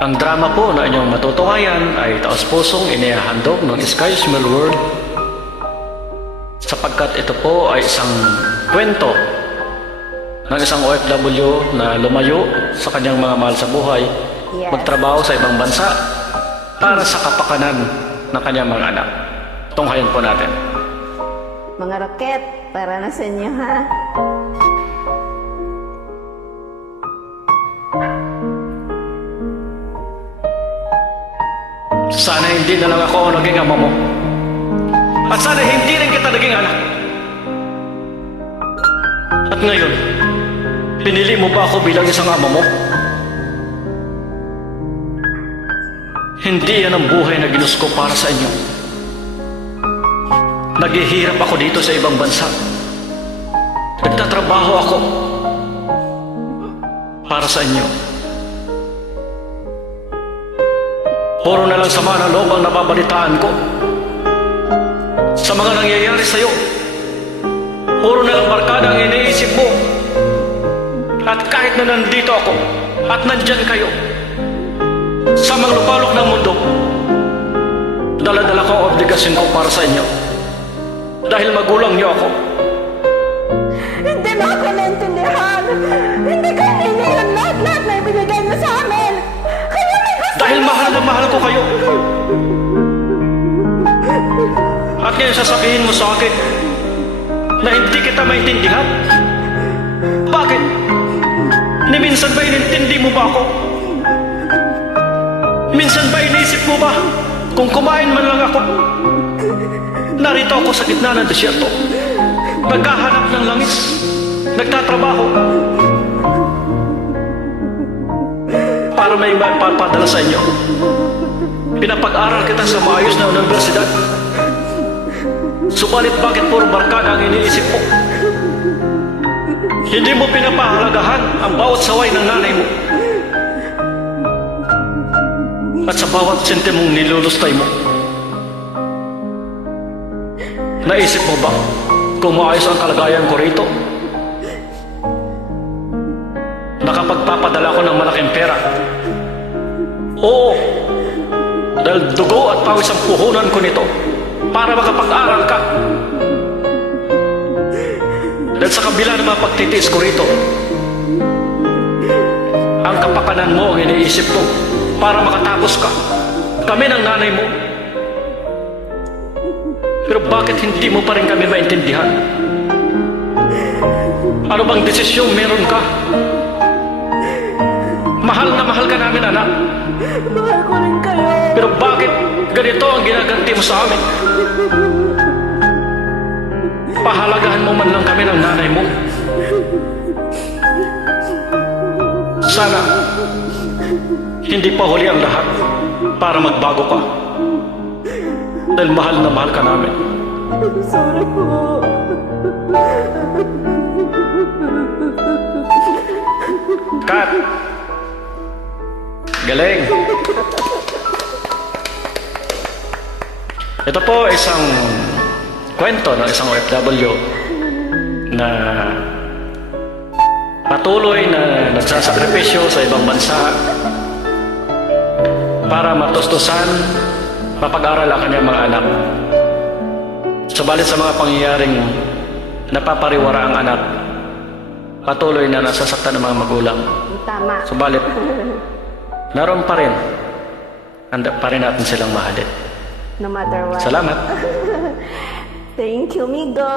Ang drama po na inyong matutuhayan ay taos-pusong inihahandog ng Sky Smell World sapagkat ito po ay isang kwento ng isang OFW na lumayo sa kanyang mga mahal sa buhay, magtrabaho sa ibang bansa para sa kapakanan ng kanyang mga anak. Tunghayan po natin. Mga roket, para na sa inyo ha. Sana hindi na lang ako ang naging ama mo. At sana hindi rin kita naging anak. At ngayon, pinili mo ba ako bilang isang ama mo? Hindi yan ang buhay na ginusto ko para sa inyo. Naghihirap ako dito sa ibang bansa. Nagtatrabaho ako para sa inyo. Puro na lang sama ng loob ang nababalitaan ko sa mga nangyayari sa'yo. Puro na lang barkada ang iniisip mo. At kahit na nandito ako at nandyan kayo sa mga lupalok ng mundo, dala-dala ko ang obligasyon ko para sa inyo. Dahil magulang niyo ako. Hindi mo ako naintindihan. Hindi ko hindi ang lahat na ibinigay mo sa amin. Kaya may gusto. Dahil mahal na mahal ko kayo. At ngayon sasabihin mo sa akin na hindi kita maintindihan. Bakit? Ni minsan ba inintindi mo ba ako? Minsan ba inisip mo ba kung kumain man lang ako? Narito ako sa gitna ng desierto, naghahanap ng langis, nagtatrabaho para may mapapadala sa inyo. Pinapag-aral kita sa maayos na universidad. Subalit bakit puro barkada ang iniisip mo? Hindi mo pinapahalagahan ang bawat saway ng nanay mo. At sa bawat sentimong nilulustay mo. Naisip mo ba kung maayos ang kalagayan ko rito? Nakapagpapadala ko ng malaking pera. Oo, dahil dugo at pawis ang puhunan ko nito para makapag-aral ka. Dahil sa kabila ng mga pagtitiis ko rito, ang kapakanan mo ang iniisip ko para makatapos ka. Kami ng nanay mo. Pero bakit hindi mo pa rin kami maintindihan? Ano bang desisyong meron ka? Mahal na mahal ka namin, anak. Mahal ko rin kayo. Pero bakit ganito ang ginaganti mo sa amin? Pahalagahan mo man lang kami ng nanay mo. Sana hindi pa huli ang lahat para magbago ka. Dahil mahal na mahal ka namin. Sorry po. Kat! Galing! Ito po isang kwento ng isang OFW na patuloy na nagsasakripisyo sa ibang bansa para matustusan, mapag-aral ang kanyang mga anak. Subalit sa mga pangyayaring napapariwara ang anak, patuloy na nasasaktan ng mga magulang. Tama. Subalit, naroon pa rin. Handa pa rin natin silang mahalin. No matter what. Salamat. Thank you, Migo.